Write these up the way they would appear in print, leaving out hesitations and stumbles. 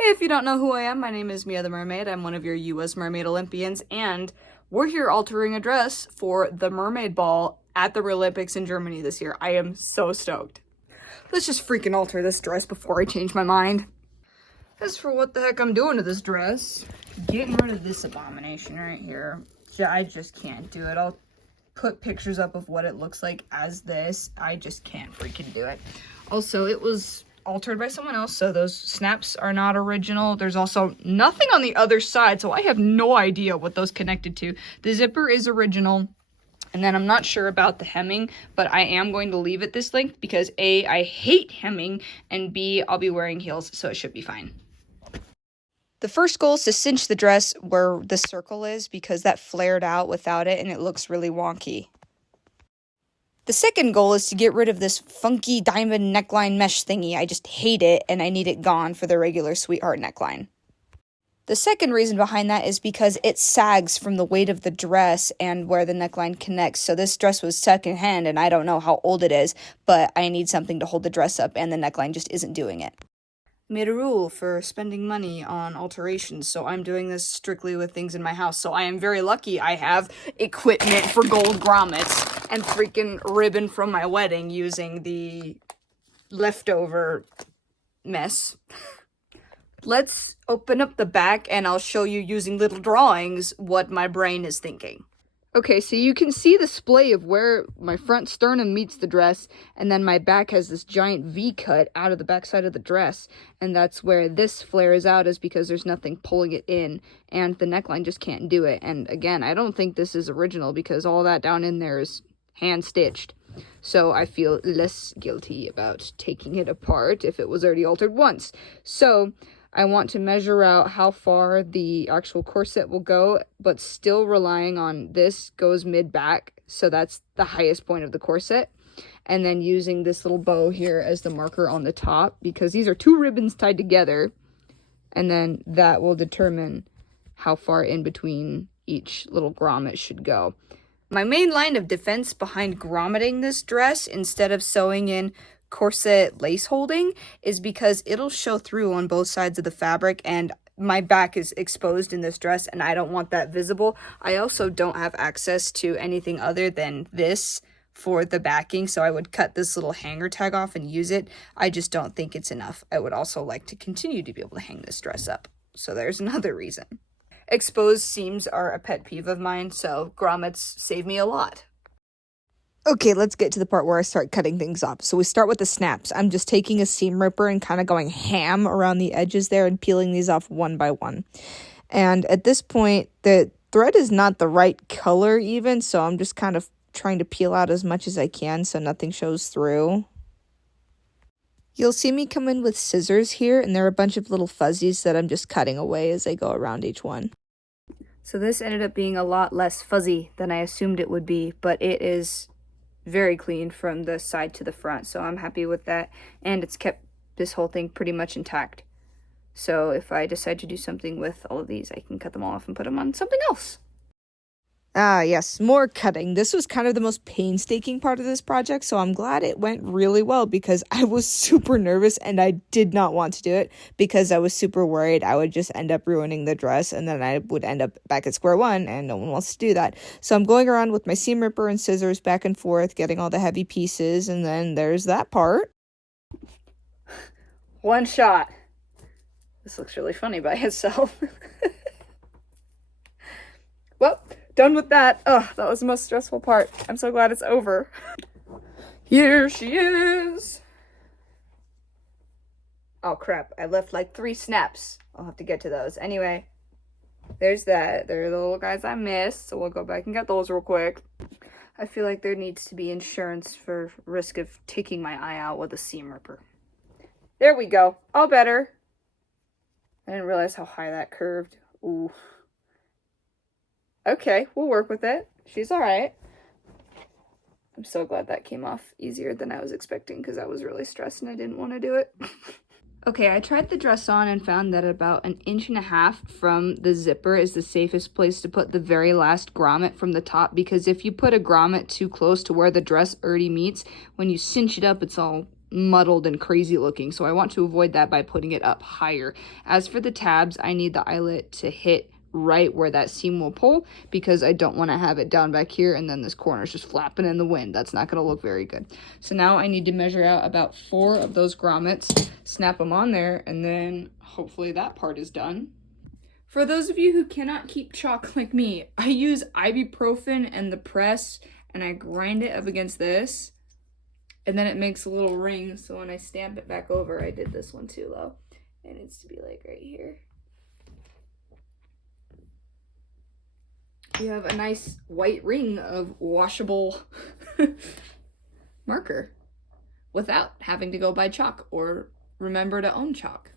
If you don't know who I am, my name is Mia the Mermaid. I'm one of your US Mermaid Olympians, and we're here altering a dress for the Mermaid Ball at the Merlympics in Germany this year. I am so stoked. Let's just freaking alter this dress before I change my mind. As for what the heck I'm doing to this dress, getting rid of this abomination right here. I just can't do it. I'll put pictures up of what it looks like as this. I just can't freaking do it. Also, it was altered by someone else, so those snaps are not original. There's also nothing on the other side, so I have no idea what those connected to. The zipper is original, and then I'm not sure about the hemming, but I am going to leave it this length because A, I hate hemming, and B, I'll be wearing heels, so it should be fine. The first goal is to cinch the dress where the circle is because that flared out without it and it looks really wonky. The second goal is to get rid of this funky diamond neckline mesh thingy. I just hate it and I need it gone for the regular sweetheart neckline. The second reason behind that is because it sags from the weight of the dress and where the neckline connects. So this dress was secondhand and I don't know how old it is, but I need something to hold the dress up and the neckline just isn't doing it. Made a rule for spending money on alterations, so I'm doing this strictly with things in my house. So I am very lucky I have equipment for gold grommets and freaking ribbon from my wedding using the leftover mess. Let's open up the back and I'll show you using little drawings what my brain is thinking. Okay, so you can see the splay of where my front sternum meets the dress, and then my back has this giant V cut out of the back side of the dress, and that's where this flares out is because there's nothing pulling it in, and the neckline just can't do it. And again, I don't think this is original because all that down in there is hand-stitched. So I feel less guilty about taking it apart if it was already altered once. So I want to measure out how far the actual corset will go, but still relying on this goes mid-back, so that's the highest point of the corset. And then using this little bow here as the marker on the top, because these are two ribbons tied together, and then that will determine how far in between each little grommet should go. My main line of defense behind grommeting this dress instead of sewing in corset lace holding is because it'll show through on both sides of the fabric, and my back is exposed in this dress and I don't want that visible. I also don't have access to anything other than this for the backing, so I would cut this little hanger tag off and use it. I just don't think it's enough. I would also like to continue to be able to hang this dress up, so there's another reason. Exposed seams are a pet peeve of mine, so grommets save me a lot. Okay, let's get to the part where I start cutting things up. So we start with the snaps. I'm just taking a seam ripper and kind of going ham around the edges there and peeling these off one by one. And at this point, the thread is not the right color even, so I'm just kind of trying to peel out as much as I can so nothing shows through. You'll see me come in with scissors here, and there are a bunch of little fuzzies that I'm just cutting away as I go around each one. So this ended up being a lot less fuzzy than I assumed it would be, but it is very clean from the side to the front, so I'm happy with that, and it's kept this whole thing pretty much intact. So if I decide to do something with all of these, I can cut them all off and put them on something else. Ah, yes, more cutting. This was kind of the most painstaking part of this project, so I'm glad it went really well because I was super nervous and I did not want to do it because I was super worried I would just end up ruining the dress and then I would end up back at square one, and no one wants to do that. So I'm going around with my seam ripper and scissors back and forth, getting all the heavy pieces, and then there's that part. One shot. This looks really funny by itself. Well, done with that. Ugh, that was the most stressful part. I'm so glad it's over. Here she is. Oh crap, I left like 3 snaps. I'll have to get to those. Anyway, there's that. There are the little guys I missed, so we'll go back and get those real quick. I feel like there needs to be insurance for risk of taking my eye out with a seam ripper. There we go. All better. I didn't realize how high that curved. Ooh. Okay, we'll work with it. She's alright. I'm so glad that came off easier than I was expecting because I was really stressed and I didn't want to do it. Okay, I tried the dress on and found that about 1.5 inches from the zipper is the safest place to put the very last grommet from the top, because if you put a grommet too close to where the dress already meets, when you cinch it up, it's all muddled and crazy looking, so I want to avoid that by putting it up higher. As for the tabs, I need the eyelet to hit right where that seam will pull, because I don't want to have it down back here and then this corner is just flapping in the wind. That's not going to look very good. So now I need to measure out about 4 of those grommets, snap them on there, and then hopefully that part is done. For those of you who cannot keep chalk like me, I use ibuprofen and the press, and I grind it up against this, and then it makes a little ring, so when I stamp it back over, I did this one too low, it needs to be like right here. You have a nice white ring of washable marker without having to go buy chalk or remember to own chalk.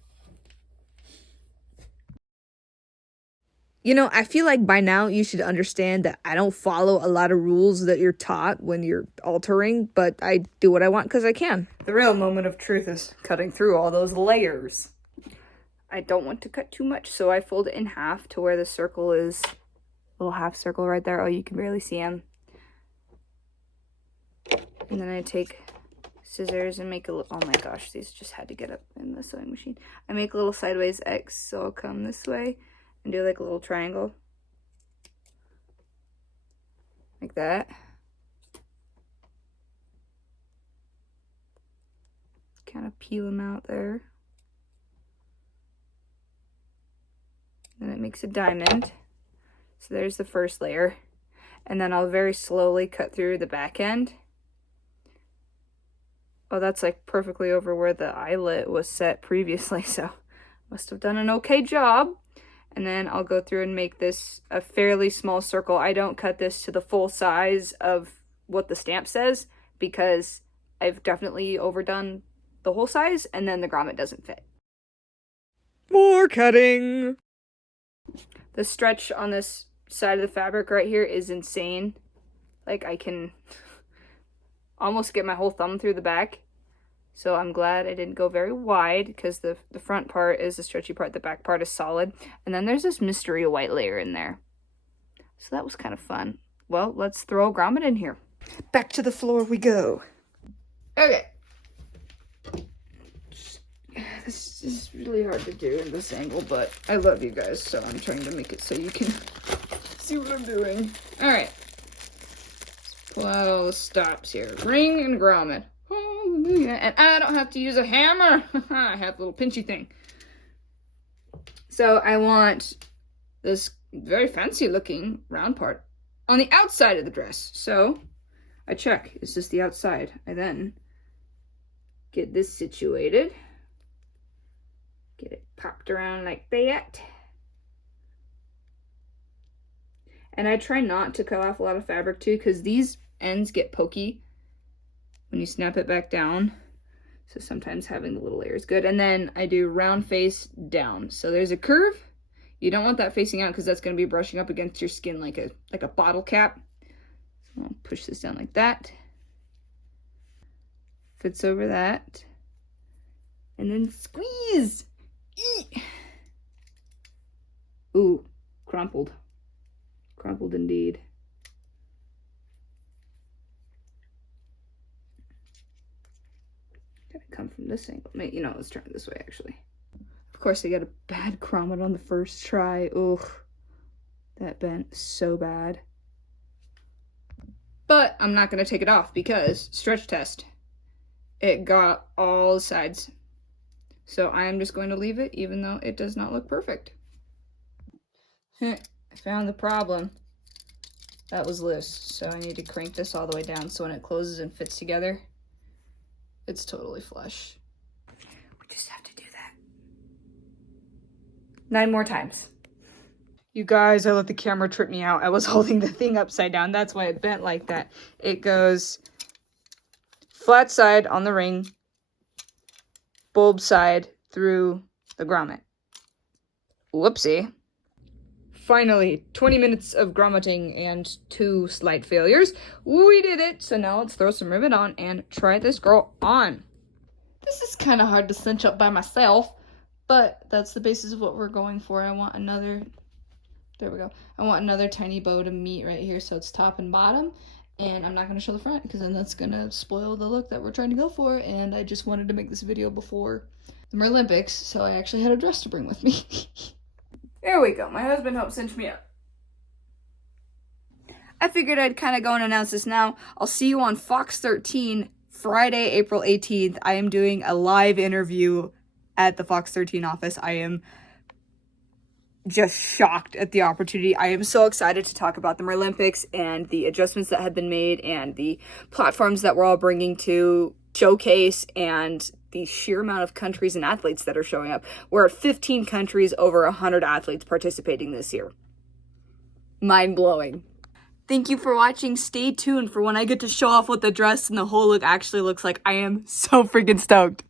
You know, I feel like by now you should understand that I don't follow a lot of rules that you're taught when you're altering, but I do what I want because I can. The real moment of truth is cutting through all those layers. I don't want to cut too much, so I fold it in half to where the circle is. Little half circle right there. Oh, you can barely see them. And then I take scissors and make a little, oh my gosh, these just had to get up in the sewing machine. I make a little sideways X, so I'll come this way and do like a little triangle. Like that. Kind of peel them out there. Then it makes a diamond. So there's the first layer, and then I'll very slowly cut through the back end. Oh, that's like perfectly over where the eyelet was set previously, so must have done an okay job. And then I'll go through and make this a fairly small circle. I don't cut this to the full size of what the stamp says, because I've definitely overdone the whole size, and then the grommet doesn't fit. More cutting! The stretch on this side of the fabric right here is insane. Like, I can almost get my whole thumb through the back. So I'm glad I didn't go very wide, because the front part is the stretchy part, the back part is solid. And then there's this mystery white layer in there. So that was kind of fun. Well, let's throw a grommet in here. Back to the floor we go. Okay. This is really hard to do in this angle, but I love you guys, so I'm trying to make it so you can see what I'm doing. Alright. Pull out all the stops here. Ring and grommet. Hallelujah. And I don't have to use a hammer. I have a little pinchy thing. So I want this very fancy looking round part on the outside of the dress. So I check, is this the outside? I then get this situated. Get it popped around like that. And I try not to cut off a lot of fabric too, because these ends get pokey when you snap it back down. So sometimes having the little layer is good. And then I do round face down. So there's a curve. You don't want that facing out, because that's going to be brushing up against your skin like a bottle cap. So I'll push this down like that. Fits over that. And then squeeze. Ooh, crumpled. Crumpled indeed. Gotta come from this angle. You know, let's turn it this way actually. Of course, I got a bad grommet on the first try. Ugh, that bent so bad. But I'm not gonna take it off, because stretch test. It got all sides. So I am just going to leave it, even though it does not look perfect. I found the problem. That was loose, so I need to crank this all the way down so when it closes and fits together, it's totally flush. We just have to do that 9 more times. You guys, I let the camera trip me out. I was holding the thing upside down. That's why it bent like that. It goes flat side on the ring, bulb side through the grommet. Whoopsie. Finally, 20 minutes of grommeting and 2 slight failures. We did it! So now let's throw some ribbon on and try this girl on. This is kind of hard to cinch up by myself, but that's the basis of what we're going for. I want another, there we go. I want another tiny bow to meet right here so it's top and bottom. And I'm not going to show the front because then that's going to spoil the look that we're trying to go for. And I just wanted to make this video before the Merlympics, so I actually had a dress to bring with me. There we go. My husband helped cinch me up. I figured I'd kind of go and announce this now. I'll see you on Fox 13 Friday, April 18th. I am doing a live interview at the Fox 13 office. I am just shocked at the opportunity. I am so excited to talk about the Merlympics and the adjustments that have been made and the platforms that we're all bringing to showcase and the sheer amount of countries and athletes that are showing up. We're at 15 countries, over 100 athletes participating this year. Mind-blowing. Thank you for watching. Stay tuned for when I get to show off what the dress and the whole look actually looks like. I am so freaking stoked.